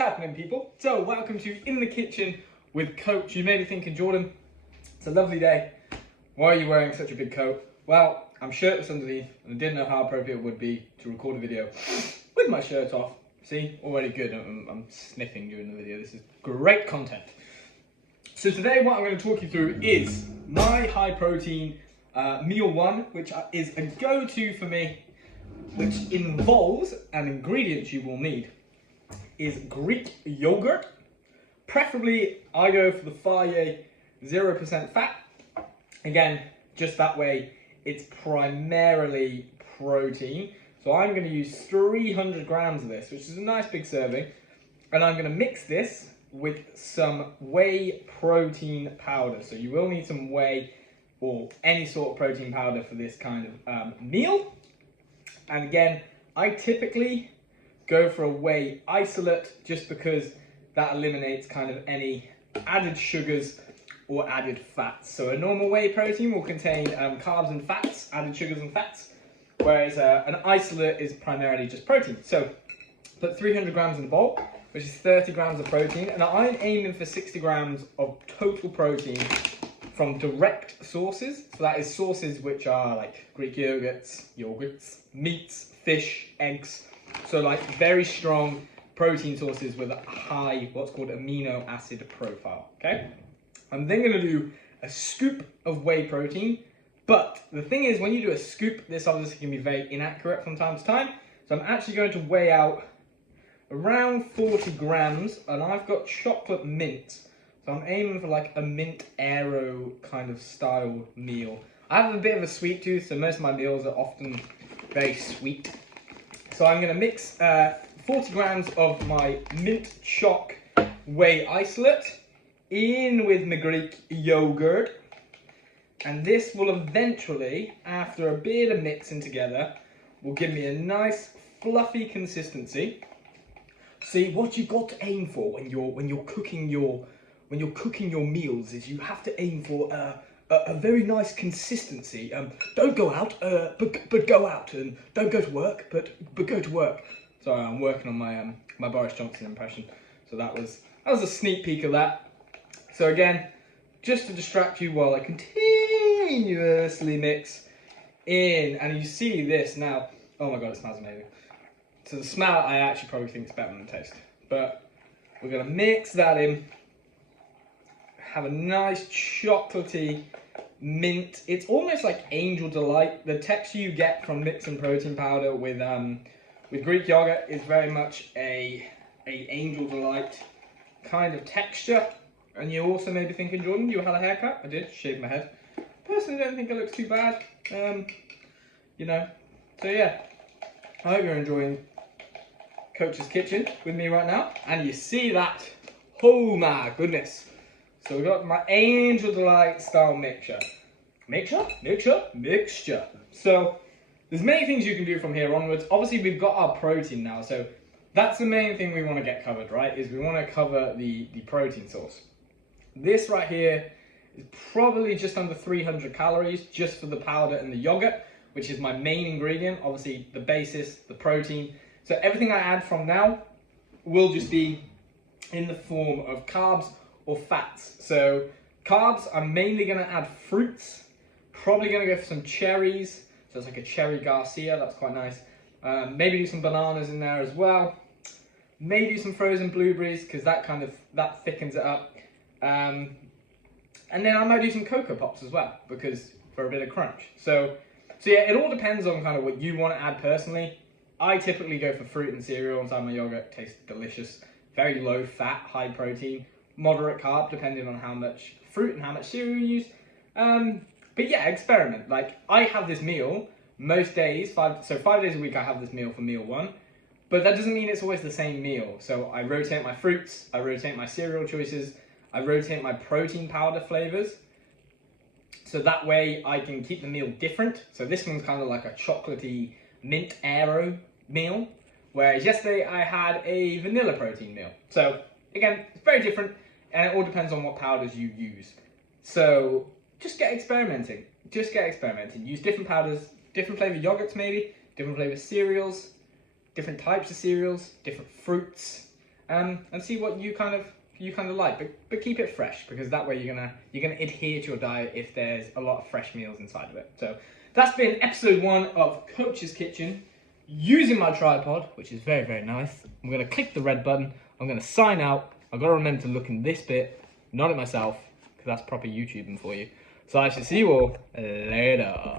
happening, people? So welcome to In the Kitchen with Coach. You may be thinking, Jordan, it's a lovely day. Why are you wearing such a big coat? Well, I'm shirtless underneath and I didn't know how appropriate it would be to record a video with my shirt off. See, already good. I'm sniffing during the video. This is great content. So today what I'm going to talk you through is my high protein meal one, which is a go-to for me, which involves an ingredient you will need is Greek yogurt. Preferably, I go for the Fage 0% fat. Again, just that way, it's primarily protein. So I'm going to use 300 grams of this, which is a nice big serving. And I'm going to mix this with some whey protein powder. So you will need some whey or any sort of protein powder for this kind of meal. And again, I typically go for a whey isolate just because that eliminates kind of any added sugars or added fats. So a normal whey protein will contain carbs and fats, added sugars and fats, whereas an isolate is primarily just protein. So put 300 grams in the bowl, which is 30 grams of protein, and I'm aiming for 60 grams of total protein from direct sources. So that is sources which are like Greek yogurts, meats, fish, eggs. So like very strong protein sources with a high, what's called amino acid profile, okay? I'm then gonna do a scoop of whey protein, but the thing is when you do a scoop, this obviously can be very inaccurate from time to time. So I'm actually going to weigh out around 40 grams, and I've got chocolate mint. So I'm aiming for like a mint aero kind of style meal. I have a bit of a sweet tooth, so most of my meals are often very sweet. So I'm going to mix 40 grams of my mint choc whey isolate in with my Greek yogurt. And this will eventually, after a bit of mixing together, will give me a nice fluffy consistency. See, what you've got to aim for when you're cooking your meals is you have to aim for a very nice consistency. Don't go out, but go out, and don't go to work, but go to work. Sorry, I'm working on my my Boris Johnson impression. So that was a sneak peek of that. So again, just to distract you while I continuously mix in, and you see this now. Oh my god, it smells amazing. So the smell, I actually probably think it's better than the taste. But we're gonna mix that in. Have a nice chocolatey mint. It's almost like Angel Delight. The texture you get from mixing protein powder with Greek yogurt is very much a Angel Delight kind of texture. And you also may be thinking, Jordan, you had a haircut? I did, shaved my head. Personally, I don't think it looks too bad. You know. So yeah, I hope you're enjoying Coach's Kitchen with me right now. And you see that? Oh my goodness. So we've got my Angel Delight style mixture. Mixture. So there's many things you can do from here onwards. Obviously we've got our protein now, so that's the main thing we want to get covered, right? Is we want to cover the protein source. This right here is probably just under 300 calories just for the powder and the yogurt, which is my main ingredient. Obviously the basis, the protein. So everything I add from now will just be in the form of carbs or fats. So carbs, I'm mainly going to add fruits, probably going to go for some cherries, so it's like a cherry Garcia, that's quite nice. Maybe do some bananas in there as well, maybe some frozen blueberries because that thickens it up, and then I might do some Cocoa Pops as well because for a bit of crunch. So yeah, it all depends on kind of what you want to add personally. I typically go for fruit and cereal inside my yogurt. It tastes delicious, very low fat, high protein, moderate carb depending on how much fruit and how much cereal you use. But yeah, experiment. Like I have this meal most days, 5 days a week I have this meal for meal one, but that doesn't mean it's always the same meal. So I rotate my fruits, I rotate my cereal choices, I rotate my protein powder flavors. So that way I can keep the meal different. So this one's kind of like a chocolatey mint aero meal, whereas yesterday I had a vanilla protein meal. So again, it's very different, and it all depends on what powders you use. So just get experimenting. Use different powders, different flavored yogurts maybe, different flavored cereals, different types of cereals, different fruits, and see what you kind of like, but keep it fresh, because that way you're gonna adhere to your diet if there's a lot of fresh meals inside of it. So that's been episode 1 of Coach's Kitchen using my tripod, which is very, very nice. I'm gonna click the red button. I'm gonna sign out. I've got to remember to look in this bit, not at myself, because that's proper YouTubing for you. So I shall see you all later.